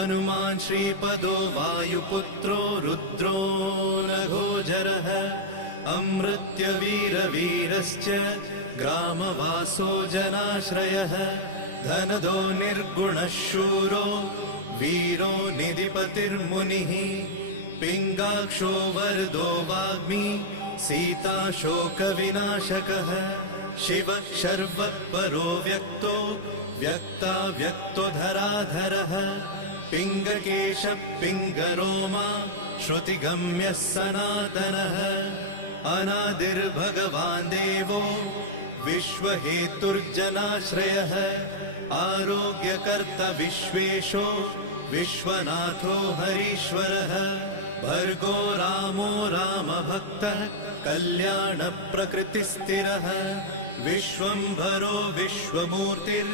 हनुमान् श्रीपदो वायुपुत्रो रुद्रो नघोजरः अमृत्यवीरवीरश्च ग्रामवासो जनाश्रयः धनदो निर्गुणः शूरो वीरो निधिपतिर्मुनिः पिङ्गाक्षो वरदो वाग्मी सीताशोकविनाशकः शिवः शर्वत्परो व्यक्तो व्यक्ताव्यक्तो धराधरः पिङ्गकेशः पिङ्गरोमा श्रुतिगम्यः सनातनः अनादिर्भगवान् देवो विश्वहेतुर्जनाश्रयः आरोग्यकर्ता विश्वेशो विश्वनाथो हरीश्वरः भर्गो रामो रामभक्तः कल्याणप्रकृतिस्थिरः विश्वम्भरो विश्वमूर्तिर्